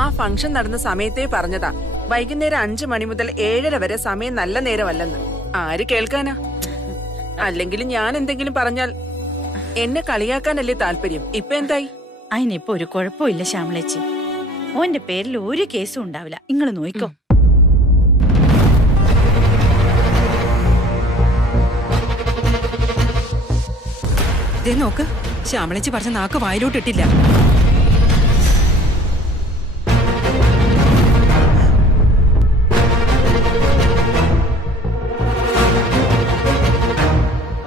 ആ ഫംഗ്ഷൻ നടന്ന സമയത്തേ പറഞ്ഞതാ, വൈകുന്നേരം 5 മണി മുതൽ 7:30 വരെ സമയം നല്ല നേരമല്ലെന്ന്. ആര് കേൾക്കാനാ? അല്ലെങ്കിൽ ഞാൻ എന്തെങ്കിലും പറഞ്ഞാൽ എന്നെ കളിയാക്കാനല്ലേ താല്പര്യം. ഇപ്പൊ എന്തായി? അതിനിപ്പോ ഒരു കുഴപ്പമില്ല ശ്യാമളേച്ചി. ഓന്റെ പേരിൽ ഒരു കേസും ഉണ്ടാവില്ല. നിങ്ങൾ നോയിക്കോ. നോക്ക്, ശ്യാമളേച്ചി പറഞ്ഞ നാക്ക് വായിലോട്ടിട്ടില്ല.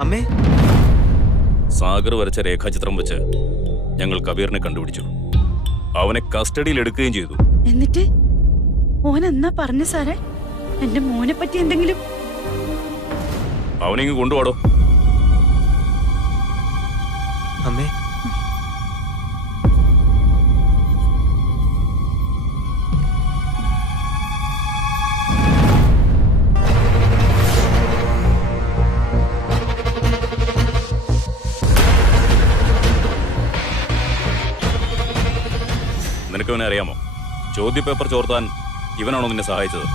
അമ്മേ, സാഗർ വരച്ച രേഖാചിത്രം വെച്ച് ഞങ്ങൾ കബീറിനെ കണ്ടുപിടിച്ചു. അവനെ കസ്റ്റഡിയിൽ എടുക്കുകയും ചെയ്തു. എന്നിട്ട് ഓൻ എന്നാ പറഞ്ഞു സാറേ? എന്റെ മോനെ പറ്റി എന്തെങ്കിലും? അവനെ കൊണ്ടുപോടോ. അമ്മേ, നിനക്കവനെ അറിയാമോ? ചോദ്യപേപ്പർ ചോർത്താൻ ഇവനാണോ നിന്നെ സഹായിച്ചത്?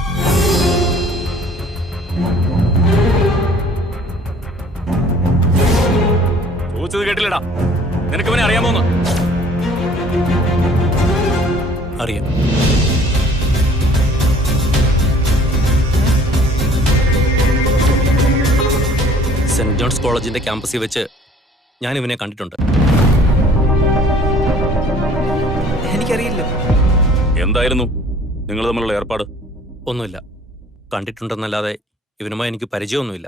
ചോദിച്ചത് കേട്ടില്ലടാ. നിനക്കവനെ അറിയാമോന്ന്? അറിയാം. സെന്റ് ജോൺസ് കോളേജിന്റെ ക്യാമ്പസിൽ വെച്ച് ഞാൻ ഇവനെ കണ്ടിട്ടുണ്ട്. എനിക്കറിയില്ല. എന്തായിരുന്നു നിങ്ങൾ തമ്മിലുള്ള ഏർപ്പാട്? ഒന്നുമില്ല. കണ്ടിട്ടുണ്ടെന്നല്ലാതെ ഇവനുമായി എനിക്ക് പരിചയമൊന്നുമില്ല.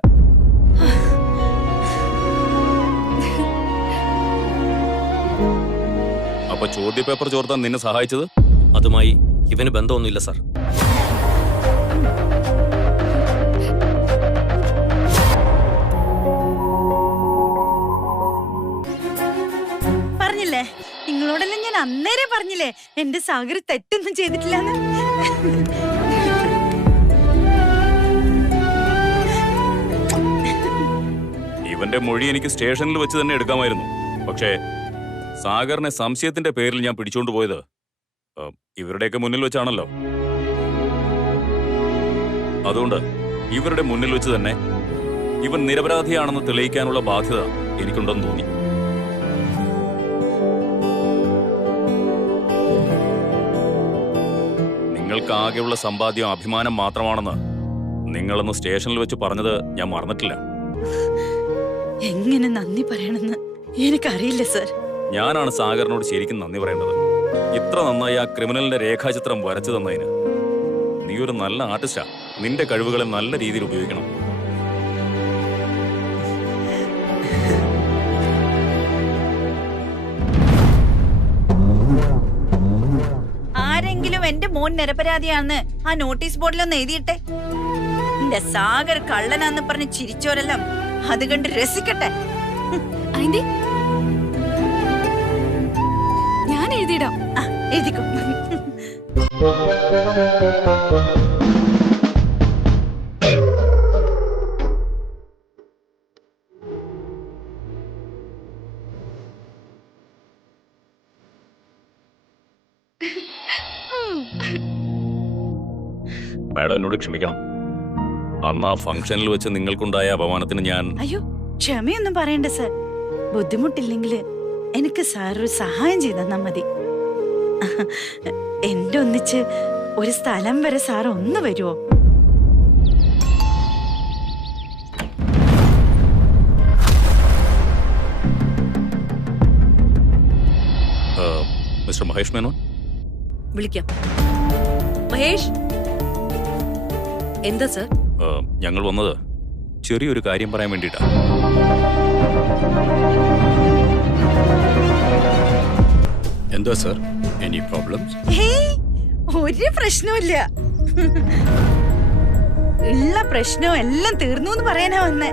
അപ്പൊ ചോദ്യപേപ്പർ ചോർത്താൻ നിന്നെ സഹായിച്ചത്? അതുമായി ഇവന് ബന്ധമൊന്നുമില്ല സാർ. പറഞ്ഞില്ലേ, നിങ്ങളോടെല്ലാം ഞാൻ അന്നേരെ പറഞ്ഞില്ലേ എന്റെ സാഗർ തെറ്റൊന്നും ചെയ്തിട്ടില്ലെന്ന്. ഇവന്റെ മൊഴി എനിക്ക് സ്റ്റേഷനിൽ വെച്ച് തന്നെ എടുക്കാമായിരുന്നു. പക്ഷേ സാഗറിനെ സംശയത്തിന്റെ പേരിൽ ഞാൻ പിടിച്ചോണ്ട് പോയത് ഇവരുടെയൊക്കെ മുന്നിൽ വെച്ചാണല്ലോ. അതുകൊണ്ട് ഇവരുടെ മുന്നിൽ വെച്ച് തന്നെ ഇവൻ നിരപരാധിയാണെന്ന് തെളിയിക്കാനുള്ള ബാധ്യത എനിക്കുണ്ടെന്ന് തോന്നി. നിങ്ങൾക്ക് ആകെയുള്ള സമ്പാദ്യം അഭിമാനം മാത്രമാണെന്ന് നിങ്ങളന്ന് സ്റ്റേഷനിൽ വെച്ച് പറഞ്ഞത് ഞാൻ മറന്നിട്ടില്ല. എങ്ങനെ നന്ദി പറയണമെന്ന് എനിക്കറിയില്ല സർ. ഞാനാണ് സാഗറിനോട് ശരിക്കും നന്ദി പറയേണ്ടത്. ഇത്ര നന്നായി ആ ക്രിമിനലിന്റെ രേഖാചിത്രം വരച്ചു തന്നതിന്. നീ ഒരു നല്ല ആർട്ടിസ്റ്റാ. നിന്റെ കഴിവുകളെ നല്ല രീതിയിൽ ഉപയോഗിക്കണം. ആരെങ്കിലും എന്റെ മോൻ നിരപരാധിയാണെന്ന് ആ നോട്ടീസ് ബോർഡിലൊന്ന് എഴുതിയിട്ടെ. എന്റെ സാഗർ കള്ളനാന്ന് പറഞ്ഞ് ചിരിച്ചോരെല്ലാം അത് കണ്ട് രസിക്കട്ടെ. ഞാൻ എഴുതിയിടാം. എഴുതിക്കോ. മാഡം എന്നോട് ക്ഷമിക്കണം. അന്ന് ആ ഫംഗ്ഷനിൽ വെച്ച് നിങ്ങൾക്കുണ്ടായ അപമാനത്തിന് ഞാൻ... അയ്യോ, ക്ഷമയൊന്നും പറയണ്ട സർ. ബുദ്ധിമുട്ടില്ലെങ്കിൽ എനിക്ക് സാർ ഒരു സഹായം ചെയ്തെന്നാ മതി. എന്റെ ഒന്നിച്ച് ഒരു സ്ഥലം വരെ സാർ ഒന്ന് വരുമോ? മിസ്റ്റർ മഹേഷ് മേനോൻ. വിളിക്കാം. മഹേഷ്, എന്താ സർ? ഞങ്ങൾ വന്നത് ചെറിയൊരു കാര്യം പറയാൻ വേണ്ടിയിട്ടാ. എന്താ സർ, എനി പ്രോബ്ലംസ്? ഒരു പ്രശ്നമില്ല. ഉള്ള പ്രശ്നം എല്ലാം തീർന്നു എന്ന് പറയാനാ വന്നേ.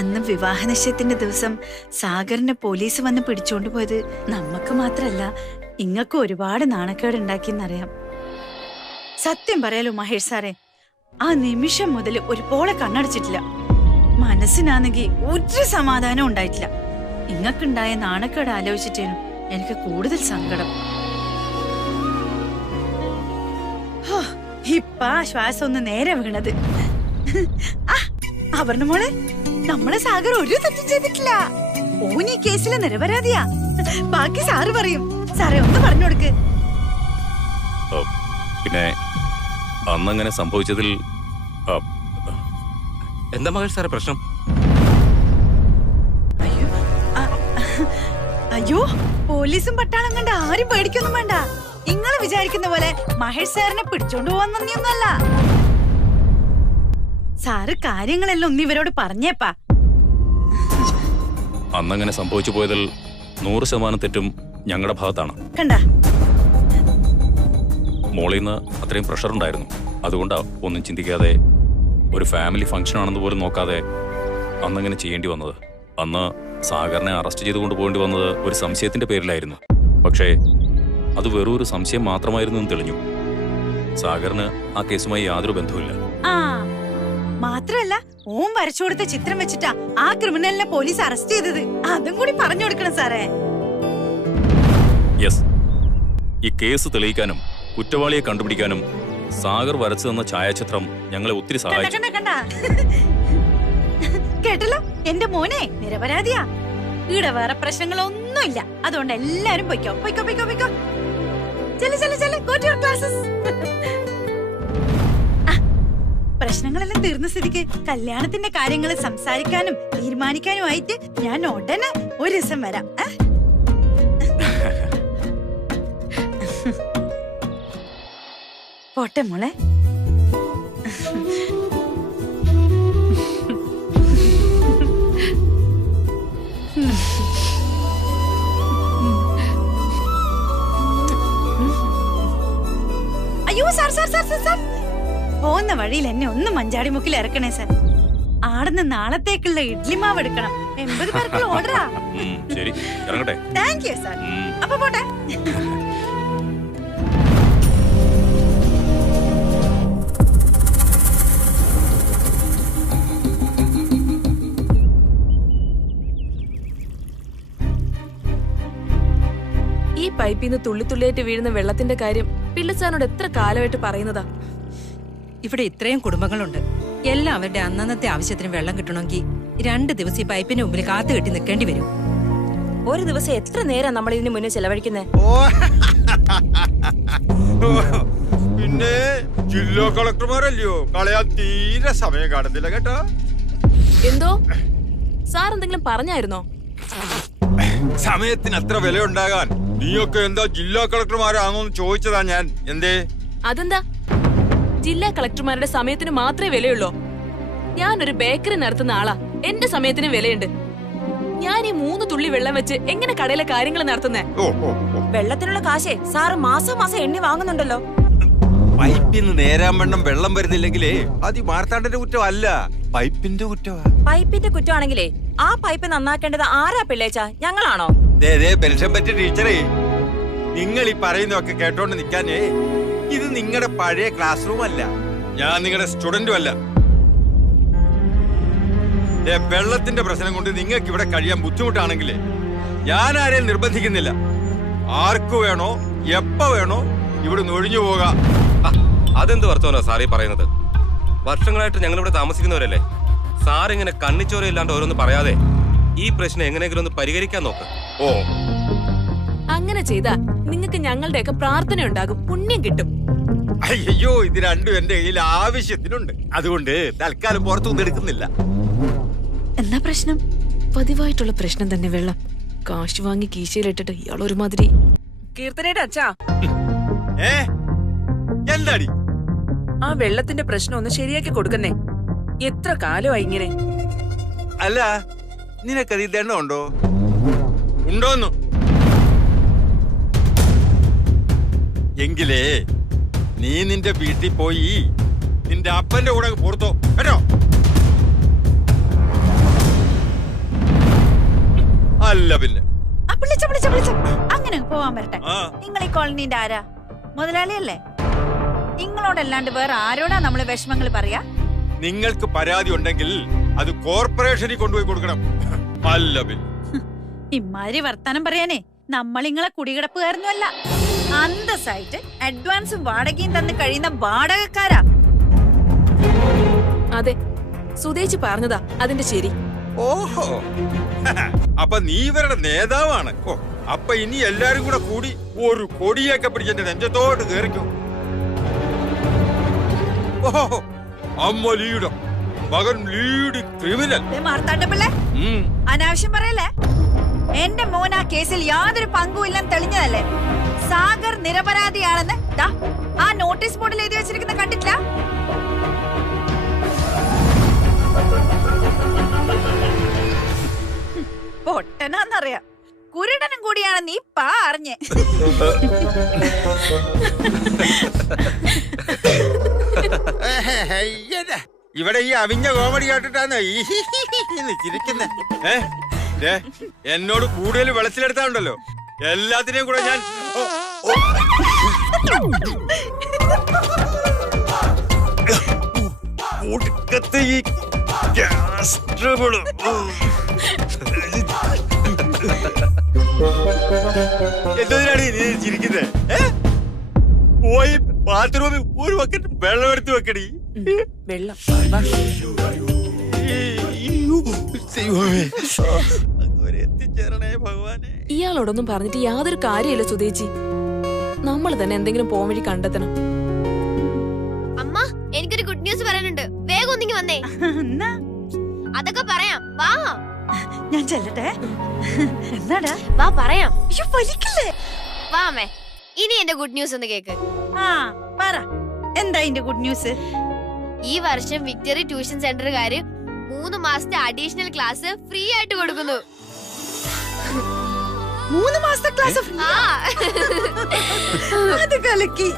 അന്ന് വിവാഹ നിശ്ചയത്തിന്റെ ദിവസം സാഗറിനെ പോലീസ് വന്ന് പിടിച്ചോണ്ട് പോയത് നമുക്ക് മാത്രല്ല ഇങ്ങക്ക് ഒരുപാട് നാണക്കേട് ഉണ്ടാക്കിയെന്നറിയാം. സത്യം പറയാലോ മഹേഷ് സാറേ, ആ നിമിഷം മുതൽ ഒരു പോളെ കണ്ണടച്ചിട്ടില്ല. മനസ്സിനാണെങ്കിൽ ഒരു സമാധാനം ഉണ്ടായിട്ടില്ല. ഇങ്ങക്കുണ്ടായ നാണക്കേട് ആലോചിച്ചിട്ടേനും എനിക്ക് കൂടുതൽ സങ്കടം. ഇപ്പ ശ്വാസം ഒന്ന് നേരെ വീണത്. അപർണ മോളെ, നമ്മളെ സാഗർ ഒരു തെറ്റും ചെയ്തിട്ടില്ല. ഓൻ ഈ കേസിലെ നിരപരാധിയാ. ബാക്കി സാറ് പറയും. സാറേ ഒന്ന് പറഞ്ഞു കൊടുക്ക്. പിന്നെ അന്നങ്ങനെ സംഭവിച്ചതിൽ എന്താ മഹേഷ് സാറേ പ്രശ്നം? അയ്യോ, പോലീസും പട്ടാളം കണ്ട ആരും പേടിക്കൊന്നും വേണ്ട. നിങ്ങള് വിചാരിക്കുന്ന പോലെ മഹേഷ് സാറിനെ പിടിച്ചോണ്ട് പോവാന്നൊന്നല്ല. സാറ് കാര്യങ്ങളെല്ലാം ഒന്ന് ഇവരോട് പറഞ്ഞേപ്പാ. അന്നങ്ങനെ സംഭവിച്ചു പോയതിൽ 100% തെറ്റും ഞങ്ങളുടെ ഭാഗത്താണ്. കണ്ട മോളിൽ നിന്ന് അത്രയും പ്രഷർ ഉണ്ടായിരുന്നു. അതുകൊണ്ടാ ഒന്നും ചിന്തിക്കാതെ, ഒരു ഫാമിലി ഫംഗ്ഷൻ ആണെന്ന് പോലും നോക്കാതെ അന്നങ്ങനെ ചെയ്യേണ്ടി വന്നത്. അന്ന് സാഗറിനെ അറസ്റ്റ് ചെയ്തുകൊണ്ട് പോകേണ്ടി വന്നത് ഒരു സംശയത്തിന്റെ പേരിലായിരുന്നു. പക്ഷേ അത് വെറും ഒരു സംശയം മാത്രമായിരുന്നു എന്ന് തെളിഞ്ഞു. സാഗറിന് ആ കേസുമായി യാതൊരു ബന്ധവുമില്ല. ആ മാത്രല്ല, ഓം വരച്ചു കൊടുത്ത ചിത്രം വെച്ചിട്ടാ ആ ക്രിമിനലിനെ പോലീസ് അറസ്റ്റ് ചെയ്തത്. അതും കൂടി പറഞ്ഞു കൊടുക്കണം സാറേ. യെസ്, ഈ കേസ് തെളിയിക്കാനും കുറ്റവാളിയെ കണ്ടുപിടിക്കാനും സാഗർ വരച്ചു തന്ന ഛായാചിത്രം ഞങ്ങളെ ഒത്തിരി സഹായിച്ചു. കേട്ടല്ലോ, എന്റെ മോനെ നിരപരാധിയാ. ഇവിടെ വേറെ പ്രശ്നങ്ങളൊന്നുമില്ല. അതുകൊണ്ട് എല്ലാരും പൊയ്ക്കോ പൊയ്ക്കോ പൊയ്ക്കോ പൊയ്ക്കോ. ചെല് ചെല് ചെല്, ഗോ ടു യുവർ ക്ലാസസ്. പ്രശ്നങ്ങളെല്ലാം തീർന്ന സ്ഥിതിക്ക് കല്യാണത്തിന്റെ കാര്യങ്ങൾ സംസാരിക്കാനും തീരുമാനിക്കാനുമായിട്ട് ഞാൻ ഉടനെ ഒരു ദിവസം വരാം. പോട്ടെ മോളെ. അയ്യോ sir sir sir sir sir, പോകുന്ന വഴിയിൽ എന്നെ ഒന്ന് മഞ്ചാടിമുക്കിൽ ഇറക്കണേ സാർ. ആടുന്ന് നാളത്തേക്കുള്ള ഇഡ്ലി മാവ് എടുക്കണം. 80 പേർക്കുള്ള ഓർഡറാ. ശരി, ഇറങ്ങട്ടെ. Thank you sir. അപ്പൊ പോട്ടെ. ഈ പൈപ്പിൽ നിന്ന് തുള്ളിത്തുള്ളിയായിട്ട് വീഴുന്ന വെള്ളത്തിന്റെ കാര്യം പിള്ളച്ചാനോട് എത്ര കാലമായിട്ട് പറയുന്നതാ. ഇവിടെ ഇത്രയും കുടുംബങ്ങളുണ്ട്. എല്ലാവരുടെ അന്നന്നത്തെ ആവശ്യത്തിന് വെള്ളം കിട്ടണമെങ്കിൽ 2 ദിവസം ഈ പൈപ്പിന് മുമ്പിൽ കാത്തു കെട്ടി നിൽക്കേണ്ടി വരും. ഒരു ദിവസം എത്ര നേരം നമ്മൾ ഇതിന് മുന്നേ ചെലവഴിക്കുന്നത്? പിന്നെ ജില്ലാ കളക്ടർമാരല്ലയോ, കളയാൻ തീരെ സമയം കാണത്തില്ല കേട്ടോ. എന്തോ സാർ എന്തെങ്കിലും പറഞ്ഞായിരുന്നോ? സമയത്തിന് അത്ര വില ഉണ്ടാകാൻ നീയൊക്കെ എന്താ ജില്ലാ കളക്ടർമാരാണോന്ന് ചോദിച്ചതാ ഞാൻ. എന്തേ? അതെന്താ, ജില്ലാ കളക്ടർമാരുടെ സമയത്തിന് മാത്രമേ വിലയുള്ളൂ? ഞാനൊരു ബേക്കറി നടത്തുന്ന ആളാ. എന്റെ സമയത്തിന് വിലയുണ്ട്. ഞാൻ ഈ 3 തുള്ളി വെള്ളം വെച്ച് എങ്ങനെ കടയിലെ കാര്യങ്ങൾ നടത്തുന്നേ? വെള്ളത്തിനുള്ള കാശേ സാറ് മാസം മാസം എണ്ണി വാങ്ങുന്നുണ്ടല്ലോ. പൈപ്പിന്ന് നേരാവണ്ണം വെള്ളം വരുന്നില്ലെങ്കിലേ അത് മാർത്താണ്ഡന്റെ കുറ്റമല്ല, പൈപ്പിന്റെ കുറ്റമാ. പൈപ്പിന്റെ കുറ്റമാണെങ്കിലേ ആ പൈപ്പ് നന്നാക്കേണ്ടത് ആരാ പിള്ളേച്ചാ? ഞങ്ങളാണോ? പെൻഷൻ പറ്റിയ ടീച്ചറേ, നിങ്ങൾ ഈ പറയുന്നതൊക്കെ കേട്ടോണ്ട് നിൽക്കാനേ, ഇത് നിങ്ങളുടെ പഴയ ക്ലാസ് റൂം അല്ല. ഞാൻ നിങ്ങളുടെ സ്റ്റുഡന്റും അല്ല. വെള്ളത്തിന്റെ പ്രശ്നം കൊണ്ട് നിങ്ങൾക്ക് ഇവിടെ കഴിയാൻ ബുദ്ധിമുട്ടാണെങ്കിലേ ഞാൻ ആരെയും നിർബന്ധിക്കുന്നില്ല. ആർക്ക് വേണോ എപ്പോ വേണോ ഇവിടെ ഒഴിഞ്ഞു പോകാം. അതെന്ത് വർത്തമാനോ സാറീ പറയുന്നത്? വർഷങ്ങളായിട്ട് ഞങ്ങൾ ഇവിടെ താമസിക്കുന്നവരല്ലേ. സാറിങ്ങനെ കണ്ണിച്ചോരയില്ലാണ്ട് ഓരോന്ന് പറയാതെ ഈ പ്രശ്നം എങ്ങനെയെങ്കിലും ഒന്ന് പരിഹരിക്കാൻ നോക്ക്. ഓ, അങ്ങനെ ചെയ്താ നിങ്ങൾക്ക് ഞങ്ങളുടെയൊക്കെ പ്രാർത്ഥന ഉണ്ടാകും, പുണ്യം കിട്ടും. അയ്യോ, ഇത് രണ്ടും എന്റെ കയ്യിൽ ആവശ്യത്തിനുണ്ട്. അതുകൊണ്ട് തൽക്കാലം പുറത്തുനിന്ന് എടുക്കുന്നില്ല. എന്താ പ്രശ്നം? പതിവായിട്ടുള്ള പ്രശ്നം തന്നെ, വെള്ളം. കാശ് വാങ്ങി കീശയിലിട്ടിട്ട് ഇയാൾ ഒരുമാതിരി. കീർത്തനയുടെ അച്ഛാ, എന്താടി ആ വെള്ളത്തിന്റെ പ്രശ്നം ഒന്ന് ശരിയാക്കി കൊടുക്കുന്നേ. എത്ര കാലമായി ഇങ്ങനെ? അല്ല, നിനക്കത് ഇതെണ്ണം ഉണ്ടോ? ഉണ്ടോന്നു? എങ്കിലേ നീ നിന്റെ വീട്ടിൽ പോയി നിന്റെ അപ്പന്റെ കൂടെ പുറത്തോ കേട്ടോ. അല്ല പിന്നെ അങ്ങനെ പോവാൻ വരട്ടെ. നിങ്ങൾ ഈ കോളനീന്റെ ആരാ? മുതലാളിയല്ലേ? നിങ്ങളോടല്ലാണ്ട് വേറെ ആരോടാ നമ്മള് വിഷമങ്ങൾ പറയാ? നിങ്ങൾക്ക് പരാതി ഉണ്ടെങ്കിൽ അത് കോർപ്പറേഷനിൽ കൊണ്ടുപോയി കൊടുക്കണം. അല്ല ഇമ്മാതിരി വർത്താനം പറയാനേ നമ്മളിങ്ങളെ കുടികിടപ്പുകാരനുമല്ല. അന്തസ്സായിട്ട് അഡ്വാൻസും വാടകയും തന്ന് കഴിയുന്ന വാടകക്കാരാ. അതെ, സുതേച്ചി പറഞ്ഞതാ അതിന്റെ ശരി. ഓഹോ, അപ്പൊ നീ ഇവരുടെ നേതാവാണ്. ഓ, അപ്പൊ ഇനി എല്ലാരും കൂടെ കൂടി ഒരു കൊടിയൊക്കെ പിടിച്ച് എന്റെ നെഞ്ചത്തോട്ട് കേറിക്കും. ഓഹോ, അമ്മ ലീഡർ, മകൻ ലീഡ് ക്രിമിനൽ. മാർത്താണ്ഡപിള്ളേ, അനാവശ്യം പറയല്ലേ. എന്റെ മോൻ ആ കേസിൽ യാതൊരു പങ്കുമില്ലെന്ന് തെളിഞ്ഞതല്ലേ? സാഗർ നിരപരാധിയാണെന്ന് ദാ ആ നോട്ടീസ് ബോർഡിൽ എഴുതി വെച്ചിരിക്കുന്ന കണ്ടിട്ടില്ല? പൊട്ടനാന്നറിയാം, കുരുടനും കൂടിയാണ് നീ അറിഞ്ഞേ. ഇവിടെ ഈ അവിഞ്ഞ കോമഡി കേട്ടിട്ടാണ് ചിരിക്കുന്നേ. എന്നോട് കൂടുതൽ വെളച്ചിലെടുത്താണ്ടല്ലോ എല്ലാത്തിനെയും കൂടെ ഞാൻ ഈ ഗ്യാസ് ട്രബിള്. എന്തിനാണ് നീ ചിരിക്കുന്നേ? പോയി ബാത്റൂമിൽ ഒരു ബക്കറ്റ് വെള്ളം എടുത്ത് വെക്കടി. വെള്ളം എത്തിച്ചേരണേ ഭഗവാനെ. ഇയാളോടൊന്നും പറഞ്ഞിട്ട് യാതൊരു കാര്യമില്ല സുതേച്ചി. നമ്മൾ തന്നെ എന്തെങ്കിലും പോം വഴി കണ്ടെത്തണം. അമ്മ, എനിക്കൊരു ഗുഡ് ന്യൂസ് പറയാനുണ്ട്. വേഗം ഒന്നിങ്ങി വന്നേ. അതൊക്കെ പറയാം, വാ. ഞാൻ ചെല്ലട്ടെ. എന്താടാ? വാ പറയാം. വാ അമ്മേ, ഇനി എന്റെ ഗുഡ് ന്യൂസ് ഒന്ന് കേക്ക്. പറ, എന്താ എന്റെ ഗുഡ് ന്യൂസ്? ഈ വർഷം വിക്ടറി ട്യൂഷൻ സെന്ററുകാര് 3 മാസത്തെ അഡീഷണൽ ക്ലാസ് ഫ്രീ ആയിട്ട് കൊടുക്കുന്നു. 3 മാസത്തെ ക്ലാസ്? അത് കലക്കി.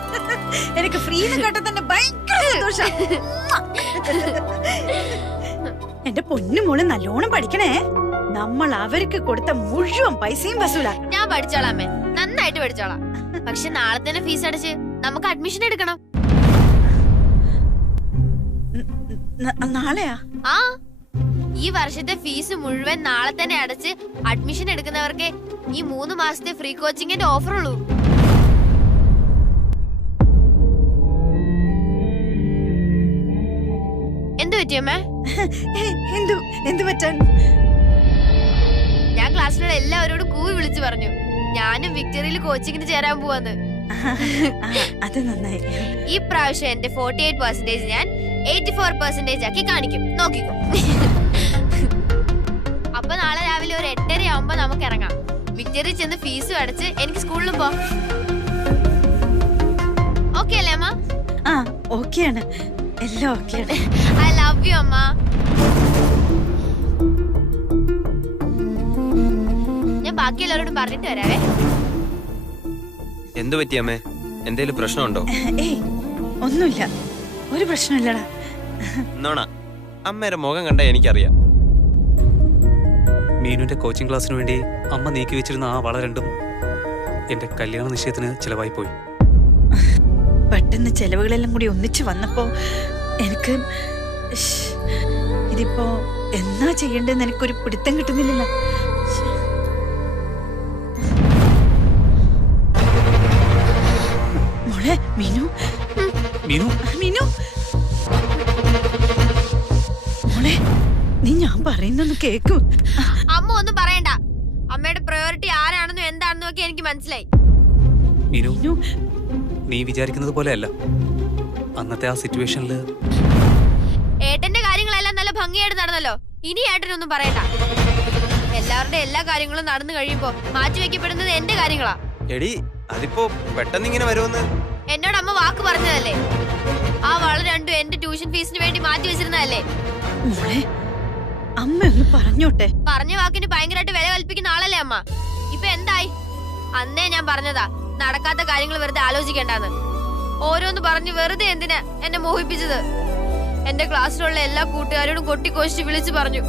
എനിക്ക് ഫ്രീ കേട്ട തന്നെ ഭയങ്കര സന്തോഷം. എന്റെ പൊന്നു മോള് നല്ലോണം പഠിക്കണേ. നമ്മൾ അവർക്ക് കൊടുത്ത മുഴുവൻ പൈസയും വസൂലാക്കണം. ഞാൻ പഠിച്ചോളാം അമ്മേ, നന്നായിട്ട് പഠിച്ചോളാം. പക്ഷെ നാളെ തന്നെ ഫീസ് അടച്ച് നമുക്ക് അഡ്മിഷൻ എടുക്കണം. നാളെയാ? ആ, ഈ വർഷത്തെ ഫീസ് മുഴുവൻ നാളെ തന്നെ അടച്ച് അഡ്മിഷൻ എടുക്കുന്നവർക്ക് ഈ 3 മാസത്തെ ഫ്രീ കോച്ചിങ്ങിന്റെ ഓഫർ ഉള്ളൂ. എന്തു പറ്റിയമ്മേ? എന്തു പറ്റാൻ? ഞാൻ ക്ലാസ്സിലുള്ള എല്ലാവരോടും കൂവി വിളിച്ചു പറഞ്ഞു ഞാനും വിക്ടറിയിൽ കോച്ചിങ്ങിന് ചേരാൻ പോവാന്ന്. അത് നന്നായി. ഈ പ്രാവശ്യം എന്റെ 48% ഞാൻ 84% ആക്കി കാണിക്കും. നോക്കിക്കോ. അപ്പൊ നാളെ രാവിലെ ഒരു 8:30 ആവുമ്പോ നമുക്ക് ഇറങ്ങാം. വിക്ടറി ചെന്ന് ഫീസും അടച്ച് എനിക്ക് സ്കൂളിലും പോ. ഓക്കെ അല്ലേ അമ്മ? ഓക്കെയാണ്, എല്ലാം ഓക്കെയാണ്. ഐ ലവ് യു അമ്മ. ഞാൻ ബാക്കി എല്ലാവരോടും പറഞ്ഞിട്ട് വരാവേ. എന്തു പറ്റി അമ്മേ? എന്തേലും പ്രശ്നമുണ്ടോ? ഏയ്, ഒന്നുമില്ല, ഒരു പ്രശ്നമില്ലടാ. നോണ, അമ്മയുടെ മുഖം കണ്ട എനിക്കറിയാം. മീനുവിന്റെ കോച്ചിങ് ക്ലാസ്സിന് വേണ്ടി അമ്മ നീക്കി വെച്ചിരുന്ന ആ വള രണ്ടും എന്റെ കല്യാണ നിശ്ചയത്തിന് ചിലവായി പോയി. പെട്ടെന്ന് ചെലവുകളെല്ലാം കൂടി ഒന്നിച്ചു വന്നപ്പോ എനിക്ക് ഇതിപ്പോ എന്നാ ചെയ്യേണ്ടതെന്ന് എനിക്കൊരു പിടുത്തം കിട്ടുന്നില്ല. മോളെ മീനു, മീനു, മീനു മോളെ, നീ ഞാൻ പറയുന്നൊന്ന് കേക്കും. അമ്മ ഒന്നും പറയണ്ട. അമ്മയുടെ പ്രയോറിറ്റി ആരാണെന്നും എന്താണെന്നും ഒക്കെ എനിക്ക് മനസ്സിലായി. മീനു, നീ വിചാരിക്കുന്നത് പോലെ അല്ല. അന്നത്തെ ആ സിറ്റുവേഷനില് ഏട്ടന്റെ കാര്യങ്ങളെല്ലാം നല്ല ഭംഗിയായിട്ട് നടന്നല്ലോ. ഇനി ഏട്ടനൊന്നും പറയണ്ട. എല്ലാവരുടെ എല്ലാ കാര്യങ്ങളും നടന്നു കഴിയുമ്പോ മാറ്റിവെക്കപ്പെടുന്നത് എന്റെ കാര്യങ്ങളാ. എടി, അതിപ്പോ പെട്ടെന്ന് ഇങ്ങനെ വരുമെന്ന് എന്നോട് അമ്മ വാക്ക് പറഞ്ഞതല്ലേ? ആ വള രണ്ടും എന്റെ ട്യൂഷൻ ഫീസിന് വേണ്ടി മാറ്റി വെച്ചിരുന്നതല്ലേ? മോളെ, അമ്മ ഒന്ന് പറഞ്ഞോട്ടെ. പറഞ്ഞ വാക്കിന് ഭയങ്കരമായിട്ട് വില കൽപ്പിക്കുന്ന ആളല്ലേ അമ്മ? ഇപ്പൊ എന്തായി? അന്നേ ഞാൻ പറഞ്ഞതാ നടക്കാത്ത കാര്യങ്ങൾ വെറുതെ ആലോചിക്കേണ്ടെന്ന്. ഓരോന്ന് പറഞ്ഞു വെറുതെ എന്തിനാ എന്നെ മോഹിപ്പിച്ചത്? എന്റെ ക്ലാസ്സിലുള്ള എല്ലാ കൂട്ടുകാരോടും കൊട്ടിക്കോശിച്ച് വിളിച്ചു പറഞ്ഞു.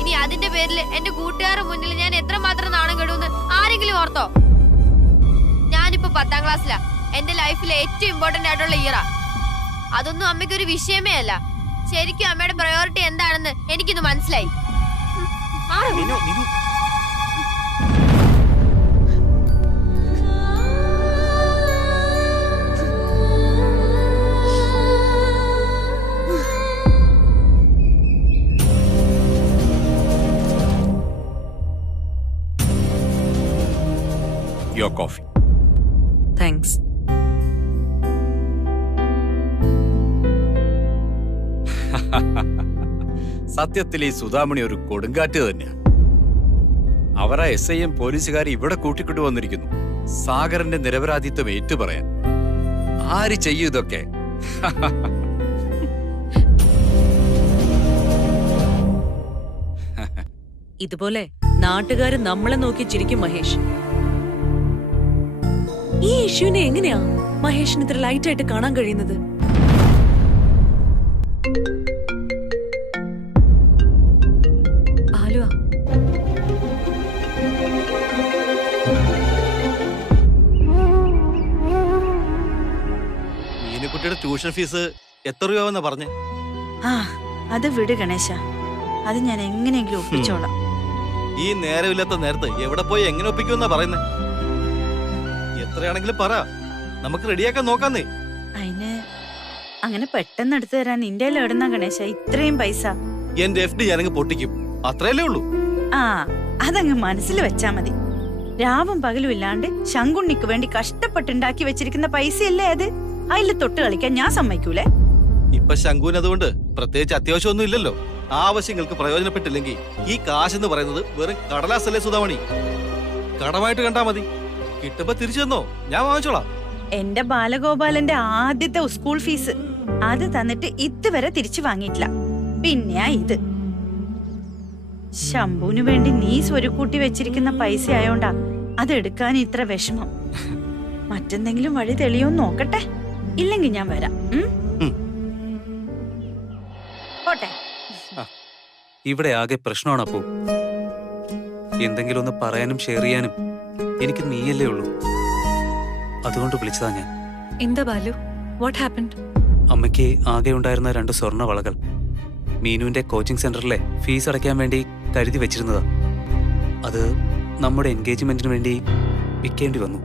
ഇനി അതിന്റെ പേരിൽ എന്റെ കൂട്ടുകാരുടെ മുന്നിൽ ഞാൻ എത്രമാത്രം നാണം കെടുമെന്ന് ആരെങ്കിലും ഓർത്തോ? ഞാനിപ്പോ 10ാം ക്ലാസ്സിലാ. എന്റെ ലൈഫിലെ ഏറ്റവും ഇമ്പോർട്ടന്റ് ആയിട്ടുള്ള ഇയറാ. അതൊന്നും അമ്മയ്ക്ക് ഒരു വിഷയമേ അല്ല. ശരിക്കും അമ്മയുടെ പ്രയോറിറ്റി എന്താണെന്ന് എനിക്കിന്ന് മനസ്സിലായി. Your coffee. താങ്ക്സ്. സത്യത്തിൽ ഈ സുധാമണി ഒരു കൊടുങ്കാറ്റ് തന്നെയാണ്. അവരാ SIM പോലീസുകാരെ ഇവിടെ കൂട്ടിക്കൊണ്ടു വന്നിരിക്കുന്നു സാഗറിന്റെ നിരപരാധിത്വം ഏറ്റുപറയാൻ. ആര് ചെയ്യും ഇതൊക്കെ? ഇതുപോലെ നാട്ടുകാര് നമ്മളെ നോക്കി ചിരിക്കും മഹേഷ്. ഈ ഇഷ്യൂവിനെ എങ്ങനെയാ മഹേഷിന് ഇത്ര ലൈറ്റ് ആയിട്ട് കാണാൻ കഴിയുന്നത്? ആലുവ മീനുകുട്ടിയുടെ ട്യൂഷൻ ഫീസ് എത്ര രൂപ പറഞ്ഞേ? ആ അത് വിട് ഗണേശ, അത് ഞാൻ എങ്ങനെയെങ്കിലും ഒപ്പിച്ചോളാം. ഈ നേരമില്ലാത്ത നേരത്ത് എവിടെ പോയി എങ്ങനെ ഒപ്പിക്കുമെന്നാ പറയുന്നേ? എത്രയാണെങ്കിലും പറ, നമുക്ക് റെഡിയാക്കാൻ നോക്കാന്നേ. അതിന് അങ്ങനെ പെട്ടെന്ന് എടുത്തു തരാൻ നിന്റെ എവിടുന്ന ഗണേശ ഇത്രയും പൈസ? എന്റെ FD ഞാനങ്ങ് പൊട്ടിക്കും, അത്രയല്ലേ ഉള്ളൂ. ആ അതങ്ങ് മനസ്സിൽ വെച്ചാ മതി. രാവും പകലും ഇല്ലാണ്ട് ശങ്കുണ്ണിക്ക് വേണ്ടി കഷ്ടപ്പെട്ടുണ്ടാക്കി വെച്ചിരിക്കുന്ന പൈസയല്ലേ അത്. അതിൽ തൊട്ട് കളിക്കാൻ ഞാൻ സമ്മതിക്കൂലേ. ഇപ്പൊ ശങ്കുവിന് അതുകൊണ്ട് പ്രത്യേകിച്ച് അത്യാവശ്യമൊന്നും ഇല്ലല്ലോ. ആവശ്യങ്ങൾക്ക് പ്രയോജനപ്പെട്ടില്ലെങ്കിൽ ഈ കാശെന്ന് പറയുന്നത് വെറും കടലാസല്ലേ സുധാമണി? കടമായിട്ട് കണ്ടാ മതി, കിട്ടുമ്പോ തിരിച്ചു തന്നോ, ഞാൻ വാങ്ങിച്ചോളാം. എന്റെ ബാലഗോപാലന്റെ ആദ്യത്തെ സ്കൂൾ ഫീസ് അത് തന്നിട്ട് ഇതുവരെ തിരിച്ചു വാങ്ങിയിട്ടില്ല. പിന്നെ ഇത് ശംഭുവിന് വേണ്ടി നീ സ്വരുക്കൂട്ടി വെച്ചിരിക്കുന്ന പൈസ ആയോണ്ടാ അതെടുക്കാൻ ഇത്ര വിഷമം. മറ്റെന്തെങ്കിലും വഴി തെളിയോന്ന് നോക്കട്ടെ, ഇല്ലെങ്കിൽ ഞാൻ വരാം. പോട്ടെ. ഇവിടെ ആകെ പ്രശ്നമാണ്. അപ്പോ എന്തെങ്കിലും ഒന്ന് പറയാനും ഷെയർ ചെയ്യാനും എനിക്ക് നീയല്ലേ ഉള്ളൂ. അതുകൊണ്ട് വിളിച്ചതാ ഞാൻ. എന്താ ബാലു, വാട്ട് ഹാപ്പൻഡ്? അമ്മയ്ക്ക് ആകെ ഉണ്ടായിരുന്ന 2 സ്വർണ്ണ വളകൾ മീനുവിന്റെ കോച്ചിങ് സെന്ററിലെ ഫീസ് അടയ്ക്കാൻ വേണ്ടി കരുതി വെച്ചിരുന്നതാ. അത് നമ്മുടെ എൻഗേജ്മെന്റിന് വേണ്ടി വിൽക്കേണ്ടി വന്നു.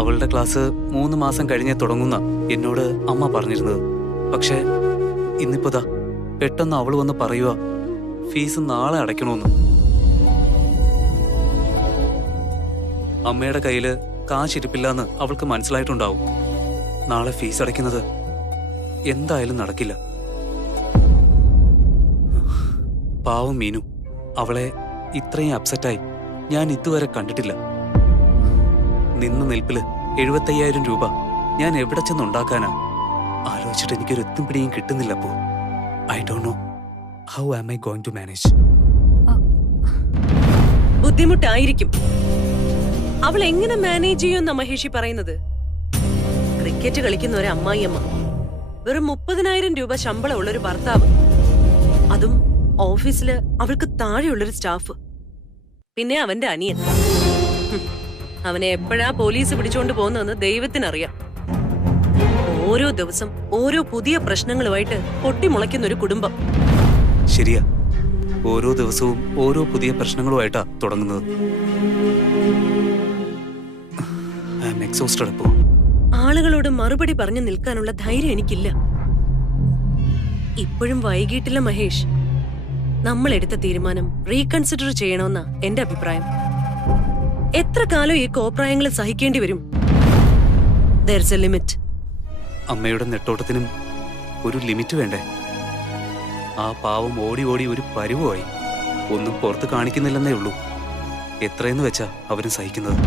അവളുടെ ക്ലാസ് 3 മാസം കഴിഞ്ഞേ തുടങ്ങുന്ന എന്നോട് അമ്മ പറഞ്ഞിരുന്നത്. പക്ഷെ ഇന്നിപ്പോതാ പെട്ടെന്ന് അവൾ വന്ന് പറയുക ഫീസ് നാളെ അടയ്ക്കണമെന്ന്. അമ്മയുടെ കയ്യില് കാശിരിപ്പില്ലെന്ന് അവൾക്ക് മനസ്സിലായിട്ടുണ്ടാവും. നാളെ ഫീസ് അടയ്ക്കുന്നത് എന്തായാലും നടക്കില്ല. പാവം മീനു, അവളെ ഇത്രയും അപ്സെറ്റായി ഞാൻ ഇതുവരെ കണ്ടിട്ടില്ല. നിന്ന നിൽപ്പില് 75,000 രൂപ ഞാൻ എവിടെ ചെന്നുണ്ടാക്കാനാ? ആലോചിച്ചിട്ട് എനിക്കൊരു എത്തും പിടിയും കിട്ടുന്നില്ല. അപ്പോ I don't know how am I going to manage. ബുദ്ധിമുട്ടായിരിക്കും. അവൾ എങ്ങനെ മാനേജ് ചെയ്യുമെന്ന മഹേഷി പറയുന്നത്? ക്രിക്കറ്റ് കളിക്കുന്ന ഒരു അമ്മായിയമ്മ, വെറും 30,000 രൂപ ശമ്പളമുള്ളൊരു ഭർത്താവ്, അതും ഓഫീസില് അവൾക്ക് താഴെയുള്ളൊരു സ്റ്റാഫ്, പിന്നെ അവന്റെ അനിയൻ. അവനെ എപ്പോഴാ പോലീസ് പിടിച്ചോണ്ട് പോകുന്നതെന്ന് ദൈവത്തിനറിയാം. ഓരോ ദിവസം ഓരോ പുതിയ പ്രശ്നങ്ങളുമായിട്ട് പൊട്ടിമുളയ്ക്കുന്ന ഒരു കുടുംബം. ശരിയാ, ഓരോ ദിവസവും ഓരോ പുതിയ പ്രശ്നങ്ങളുമായിട്ടാ തുടങ്ങുന്നത്. I am exhausted. അപ്പോ ആളുകളോട് മറുപടി പറഞ്ഞു നിൽക്കാനുള്ള ധൈര്യം എനിക്കില്ല. ഇപ്പോഴും വൈകിട്ടില്ല മഹേഷ്. നമ്മൾ എടുത്ത തീരുമാനം റീകൺസിഡർ ചെയ്യണമെന്നാ എന്റെ അഭിപ്രായം. എത്ര കാലം ഈ കോപ്രായങ്ങൾ സഹിക്കേണ്ടി വരും? There's a limit. അമ്മയുടെ നെട്ടോട്ടത്തിനും ഒരു ലിമിറ്റ് വേണ്ടേ? ആ പാവം ഓടി ഓടി ഒരു പരുവമായി. ഒന്നും പുറത്ത് കാണിക്കുന്നില്ലെന്നേ ഉള്ളൂ. എത്രയെന്ന് വെച്ചാ അവരും സഹിക്കുന്നത്.